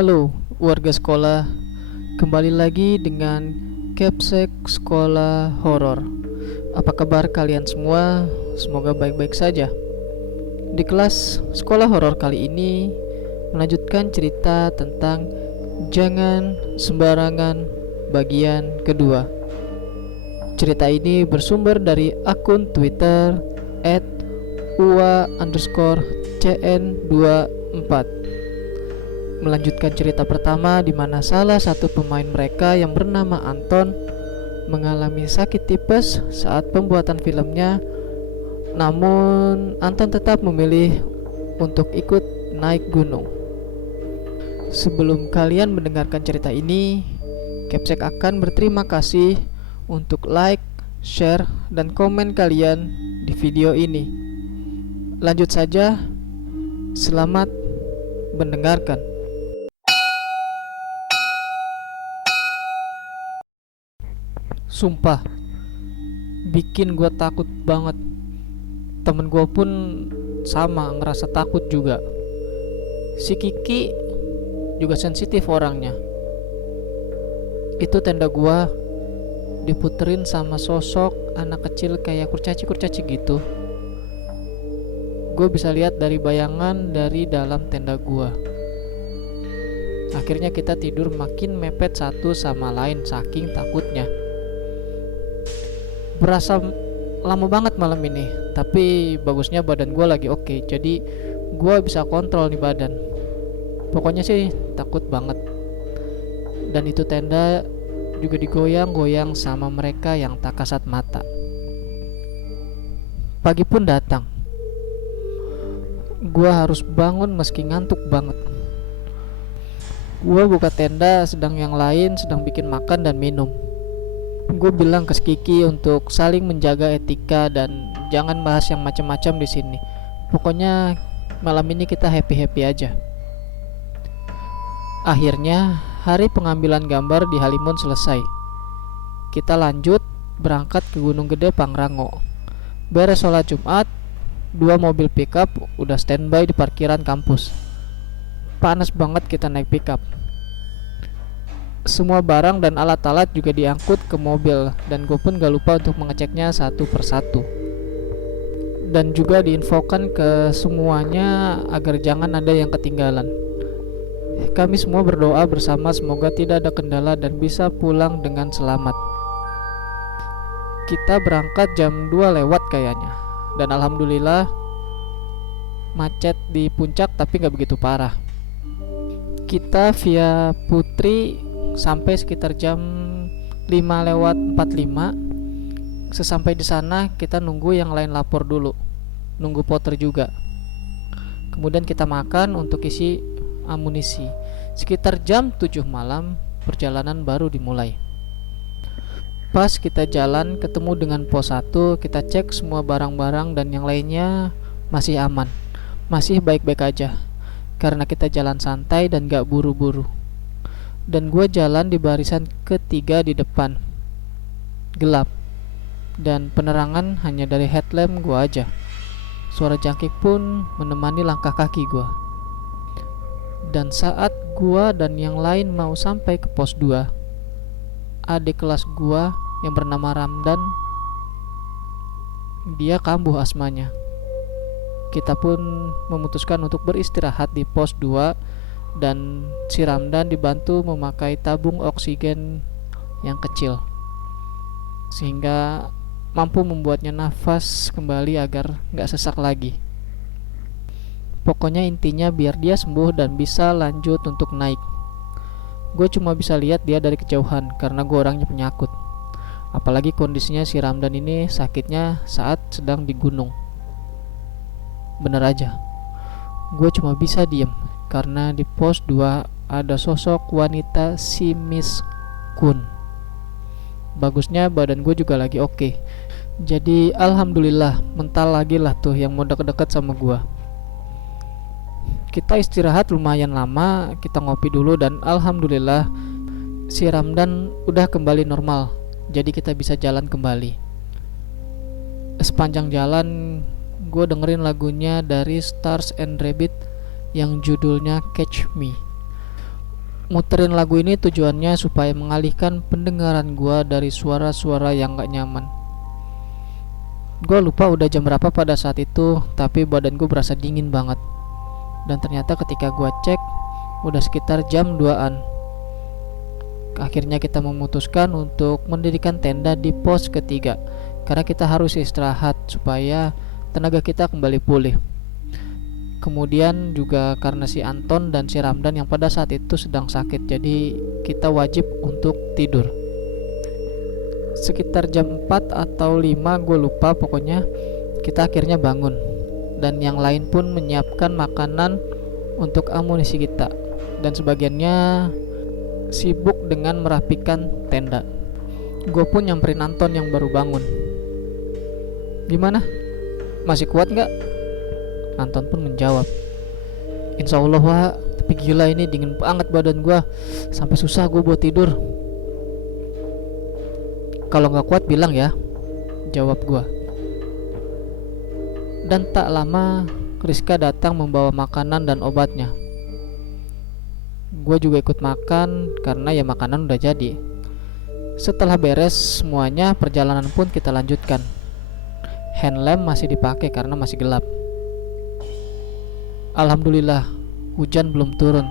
Halo warga sekolah, kembali lagi dengan Capsek Sekolah Horor. Apa kabar kalian semua? Semoga baik-baik saja. Di kelas sekolah horor kali ini melanjutkan cerita tentang Jangan Sembarangan bagian kedua. Cerita ini bersumber dari akun Twitter @ua_cn24. Melanjutkan cerita pertama di mana salah satu pemain mereka yang bernama Anton mengalami sakit tipes saat pembuatan filmnya. Namun Anton tetap memilih untuk ikut naik gunung. Sebelum kalian mendengarkan cerita ini, Capsek akan berterima kasih untuk like, share, dan komen kalian di video ini. Lanjut saja. Selamat mendengarkan. Sumpah, bikin gue takut banget. Temen gue pun sama, ngerasa takut juga. Si Kiki juga sensitif orangnya. Itu tenda gue diputerin sama sosok anak kecil kayak kurcaci-kurcaci gitu. Gue bisa lihat dari bayangan dari dalam tenda gue. Akhirnya kita tidur makin mepet satu sama lain saking takutnya. Berasa lama banget malam ini, tapi bagusnya badan gue lagi oke, jadi gue bisa kontrol nih badan. Pokoknya sih takut banget. Dan itu tenda juga digoyang-goyang sama mereka yang tak kasat mata. Pagi pun datang. Gue harus bangun meski ngantuk banget. Gue buka tenda sedang yang lain sedang bikin makan dan minum. Gue bilang ke Kiki untuk saling menjaga etika dan jangan bahas yang macam-macam di sini. Pokoknya malam ini kita happy-happy aja. Akhirnya hari pengambilan gambar di Halimun selesai. Kita lanjut berangkat ke Gunung Gede Pangrango. Beres sholat Jumat, 2 mobil pickup udah standby di parkiran kampus. Panas banget kita naik pickup. Semua barang dan alat-alat juga diangkut ke mobil, dan gue pun gak lupa untuk mengeceknya satu persatu. Dan juga diinfokan ke semuanya agar jangan ada yang ketinggalan. Kami semua berdoa bersama semoga tidak ada kendala dan bisa pulang dengan selamat. Kita berangkat jam 2 lewat kayaknya. Dan alhamdulillah macet di puncak tapi gak begitu parah. Kita via Putri sampai sekitar jam 5:45. Sesampai di sana kita nunggu yang lain lapor dulu, nunggu porter juga. Kemudian kita makan untuk isi amunisi. Sekitar jam 7 malam perjalanan baru dimulai. Pas kita jalan ketemu dengan pos 1, kita cek semua barang-barang dan yang lainnya masih aman, masih baik-baik aja, karena kita jalan santai dan gak buru-buru. Dan gue jalan di barisan ketiga di depan. Gelap, dan penerangan hanya dari headlamp gue aja. Suara jangkrik pun menemani langkah kaki gue. Dan saat gue dan yang lain mau sampai ke pos 2, adik kelas gue yang bernama Ramdan, dia kambuh asmanya. Kita pun memutuskan untuk beristirahat di pos 2, dan si Ramdan dibantu memakai tabung oksigen yang kecil sehingga mampu membuatnya nafas kembali agar gak sesak lagi. Pokoknya intinya biar dia sembuh dan bisa lanjut untuk naik. Gue cuma bisa lihat dia dari kejauhan karena gue orangnya penyakut. Apalagi kondisinya si Ramdan ini sakitnya saat sedang di gunung. Bener aja, gue cuma bisa diem karena di pos 2 ada sosok wanita si Miss Kun. Bagusnya badan gue juga lagi oke. Jadi alhamdulillah mental lagi lah tuh yang mau deket-deket sama gue. Kita istirahat lumayan lama, kita ngopi dulu dan alhamdulillah si Ramdan udah kembali normal. Jadi kita bisa jalan kembali. Sepanjang jalan gue dengerin lagunya dari Stars and Rabbit yang judulnya Catch Me. Muterin lagu ini tujuannya supaya mengalihkan pendengaran gua dari suara-suara yang gak nyaman. Gua lupa udah jam berapa pada saat itu, tapi badan gua berasa dingin banget. Dan ternyata ketika gua cek, udah sekitar jam 2-an. Akhirnya kita memutuskan untuk mendirikan tenda di pos ketiga, karena kita harus istirahat supaya tenaga kita kembali pulih. Kemudian juga karena si Anton dan si Ramdan yang pada saat itu sedang sakit, jadi kita wajib untuk tidur. Sekitar jam 4 atau 5, gue lupa, pokoknya kita akhirnya bangun. Dan yang lain pun menyiapkan makanan untuk amunisi kita. Dan sebagiannya sibuk dengan merapikan tenda. Gue pun nyamperin Anton yang baru bangun. Gimana? Masih kuat gak? Anton pun menjawab, insya Allah Wak, tapi gila ini dingin banget badan gua, sampai susah gua buat tidur. Kalau gak kuat bilang ya, jawab gua. Dan tak lama Rizka datang membawa makanan dan obatnya. Gua juga ikut makan karena ya makanan udah jadi. Setelah beres semuanya, perjalanan pun kita lanjutkan. Handlamp masih dipakai karena masih gelap. Alhamdulillah hujan belum turun,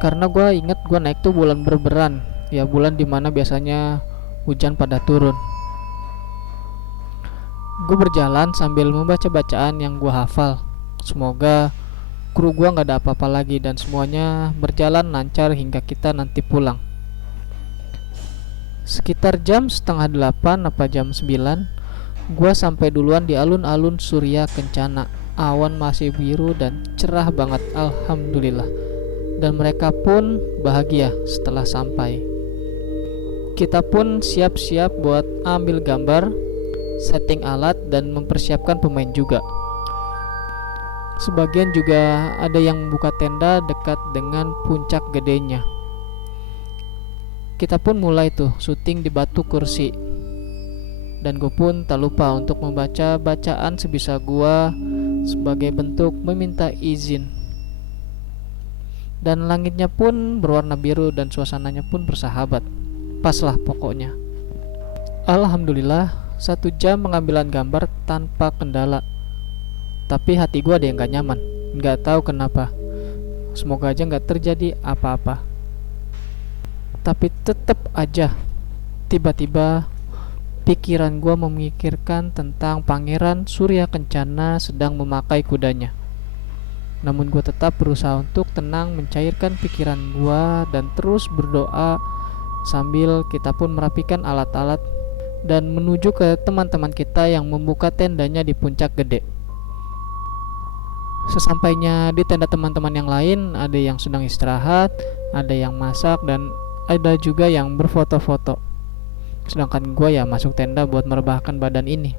karena gue inget gue naik tuh bulan berberan, ya bulan dimana biasanya hujan pada turun. Gue berjalan sambil membaca bacaan yang gue hafal. Semoga kru gue gak ada apa-apa lagi dan semuanya berjalan lancar hingga kita nanti pulang. Sekitar jam setengah 8 apa jam 9, gue sampai duluan di alun-alun Surya Kencana. Awan masih biru dan cerah banget, alhamdulillah. Dan mereka pun bahagia setelah sampai. Kita pun siap-siap buat ambil gambar, setting alat, dan mempersiapkan pemain juga. Sebagian juga ada yang membuka tenda dekat dengan puncak gedenya. Kita pun mulai tuh syuting di batu kursi. Dan gue pun tak lupa untuk membaca bacaan sebisa gue sebagai bentuk meminta izin. Dan langitnya pun berwarna biru dan suasananya pun bersahabat. Pas lah pokoknya. Alhamdulillah 1 jam pengambilan gambar tanpa kendala. Tapi hati gue ada yang gak nyaman, gak tahu kenapa. Semoga aja gak terjadi apa-apa. Tapi tetap aja tiba-tiba pikiran gue memikirkan tentang Pangeran Surya Kencana sedang memakai kudanya. Namun gue tetap berusaha untuk tenang, mencairkan pikiran gue dan terus berdoa sambil kita pun merapikan alat-alat dan menuju ke teman-teman kita yang membuka tendanya di puncak gede. Sesampainya di tenda teman-teman yang lain, ada yang sedang istirahat, ada yang masak, dan ada juga yang berfoto-foto. Sedangkan gue ya masuk tenda buat merebahkan badan ini.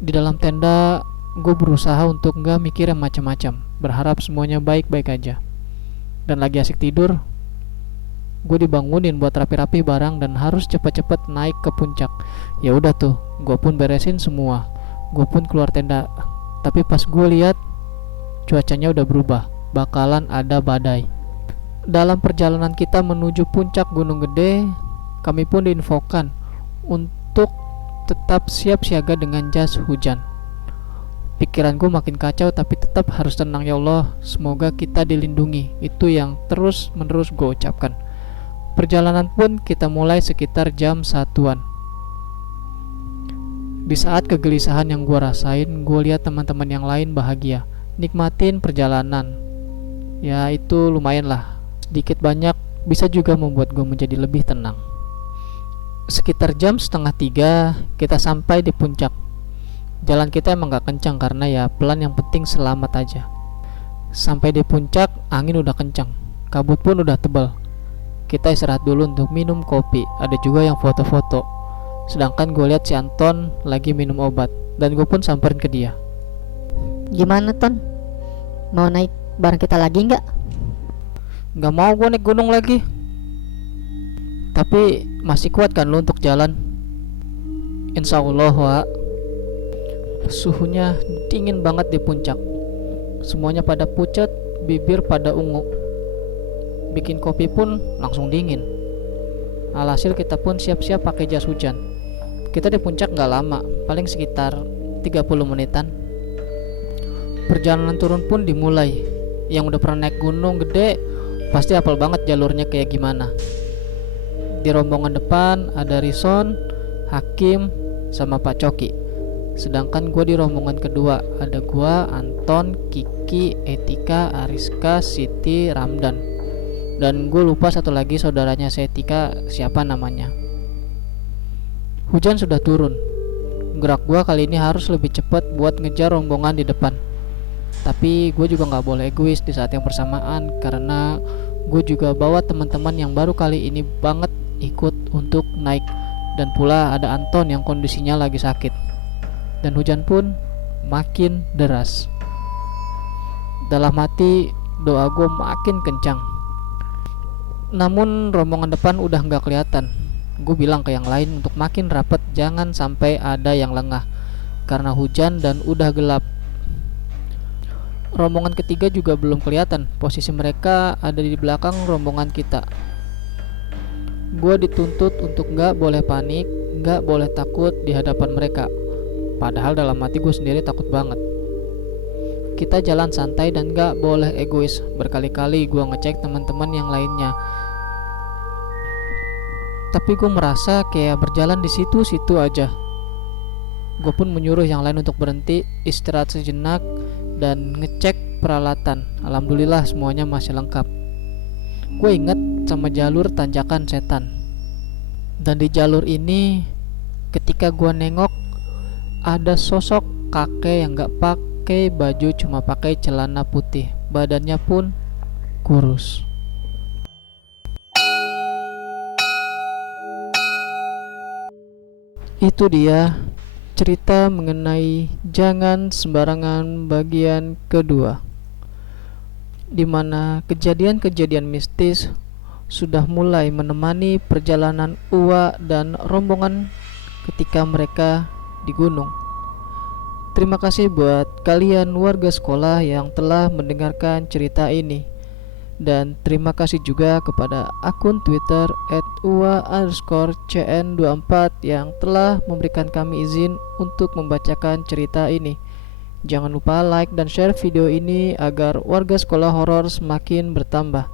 Di dalam tenda gue berusaha untuk gak mikir yang macam-macam, berharap semuanya baik-baik aja. Dan lagi asik tidur, gue dibangunin buat rapi-rapi barang dan harus cepet-cepet naik ke puncak. Ya udah tuh, gue pun beresin semua. Gue pun keluar tenda. Tapi pas gue lihat, cuacanya udah berubah, bakalan ada badai. Dalam perjalanan kita menuju puncak Gunung Gede, kami pun diinfokan untuk tetap siap siaga dengan jas hujan. Pikiranku makin kacau, tapi tetap harus tenang ya Allah. Semoga kita dilindungi. Itu yang terus menerus gue ucapkan. Perjalanan pun kita mulai sekitar jam 1-an. Di saat kegelisahan yang gue rasain, gue lihat teman-teman yang lain bahagia, nikmatin perjalanan. Ya itu lumayan lah, sedikit banyak bisa juga membuat gue menjadi lebih tenang. Sekitar jam 2:30 kita sampai di puncak. Jalan kita emang gak kencang karena ya pelan, yang penting selamat aja. Sampai di puncak angin udah kencang, kabut pun udah tebal. Kita istirahat dulu untuk minum kopi, ada juga yang foto-foto. Sedangkan gue lihat si Anton lagi minum obat, dan gue pun samperin ke dia. Gimana Ton? Mau naik bareng kita lagi nggak? Gak mau gue naik gunung lagi. Tapi masih kuat kan lo untuk jalan? Insya Allah Wak. Suhunya dingin banget di puncak. Semuanya pada pucat, bibir pada ungu. bikin kopi pun langsung dingin. Alhasil kita pun siap-siap pakai jas hujan. Kita di puncak gak lama, paling sekitar 30 menitan. Perjalanan turun pun dimulai. Yang udah pernah naik gunung gede pasti hafal banget jalurnya kayak gimana. Di rombongan depan ada Rison, Hakim, sama Pak Coki. Sedangkan gue di rombongan kedua ada gue, Anton, Kiki, Etika, Ariska, Siti, Ramdan. Dan gue lupa satu lagi saudaranya Setika, siapa namanya. Hujan sudah turun. Gerak gue kali ini harus lebih cepat buat ngejar rombongan di depan. Tapi gue juga gak boleh egois di saat yang bersamaan, karena gue juga bawa teman-teman yang baru kali ini banget ikut untuk naik. Dan pula ada Anton yang kondisinya lagi sakit. Dan hujan pun makin deras. Dalam hati doa gue makin kencang. Namun rombongan depan udah gak kelihatan. Gue bilang ke yang lain untuk makin rapet, jangan sampai ada yang lengah karena hujan dan udah gelap. Rombongan ketiga juga belum kelihatan, posisi mereka ada di belakang rombongan kita. Gue dituntut untuk gak boleh panik, gak boleh takut di hadapan mereka. Padahal dalam hati gue sendiri takut banget. Kita jalan santai dan gak boleh egois. Berkali-kali gue ngecek teman-teman yang lainnya. Tapi gue merasa kayak berjalan di situ-situ aja. Gue pun menyuruh yang lain untuk berhenti, istirahat sejenak, dan ngecek peralatan. Alhamdulillah semuanya masih lengkap. Gue inget sama jalur tanjakan setan. Dan di jalur ini, ketika gue nengok, ada sosok kakek yang gak pakai baju, cuma pakai celana putih. Badannya pun kurus. Itu dia cerita mengenai Jangan Sembarangan bagian kedua, di mana kejadian-kejadian mistis sudah mulai menemani perjalanan Uwa dan rombongan ketika mereka di gunung. Terima kasih buat kalian warga sekolah yang telah mendengarkan cerita ini. Dan terima kasih juga kepada akun Twitter @uwa_cn24 yang telah memberikan kami izin untuk membacakan cerita ini. Jangan lupa like dan share video ini agar warga sekolah horor semakin bertambah.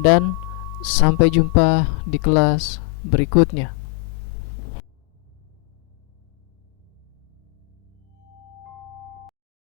Dan sampai jumpa di kelas berikutnya.